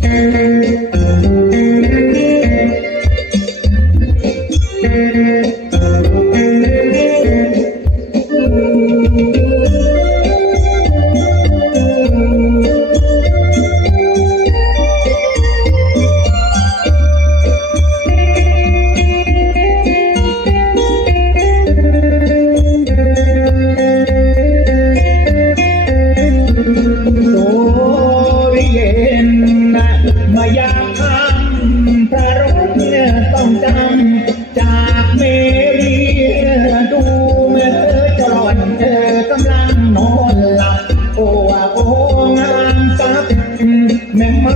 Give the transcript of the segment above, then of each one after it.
โเมรีดูเมื่อเธอจรอนเธอกำลังนอนหลับโอ้ว่าโอ้งามสักแม่มา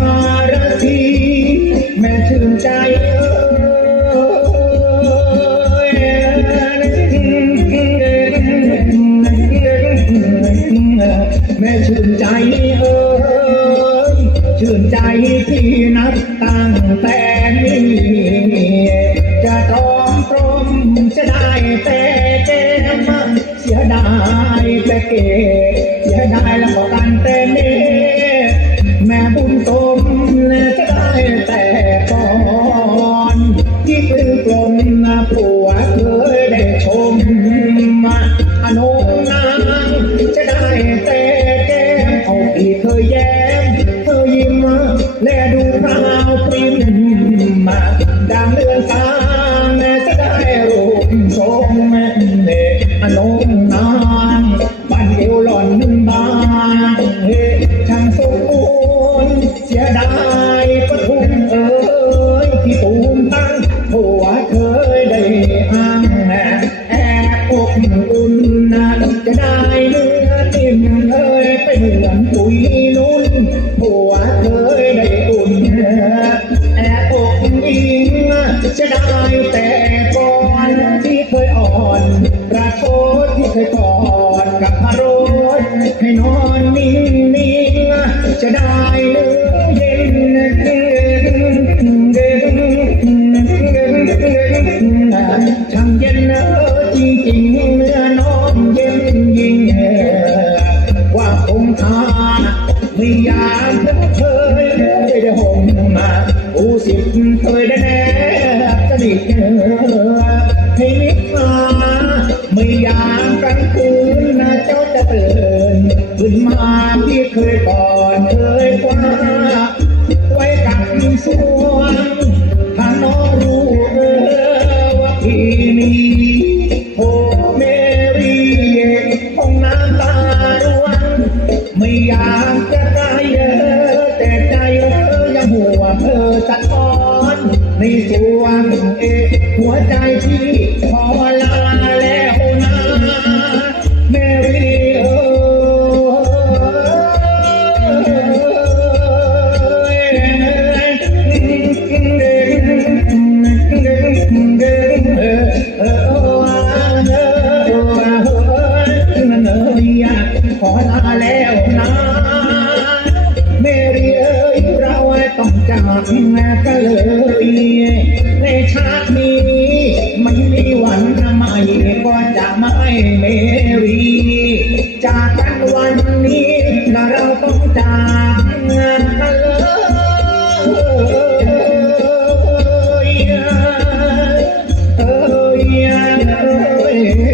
ราทีแม่ชื่นใจแม่ชื่นใจเอ้ยชื่นใจที่นับตั้งแต่นี้ เสียดายแต่เกเสียดายแล้วก็กันแต่เนแม่บุญตมจะได้แต่ก่อนที่ปลื้มกลมผัวเคยได้ชมอนุนางจะได้แต่แก้มเอาอีเคยแย่ ปุ๋ยนุ่นผัวเคยได้อุ่นแอบอกอิงจะได้แต่ก่อนที่เคยอ่อนประโชดที่เคยกอดกับระรถให้นอนนิ่งๆจะได้เนื้อเย็นช่างเย็นเนอจริงจริงๆเมื่อน้ ไม่อยากลางคืนนะเจ้าจะเตือนขึ้นมาที่เคยก่อนเคยกว่าไว้กับสวงถ้าน้องรู้เออว่าพี่นี้โอ้เมรีคงน้ำตาร่วงไม่อยากจะไกลเออแต่ใจเออยังห่วงเธอจะทอนในสวงเอหัวใจที่พอลา ม่เมรีจากกันวันนี้นะเราต้องจากกันเลยเอ้ยเอ้ยเอ้ย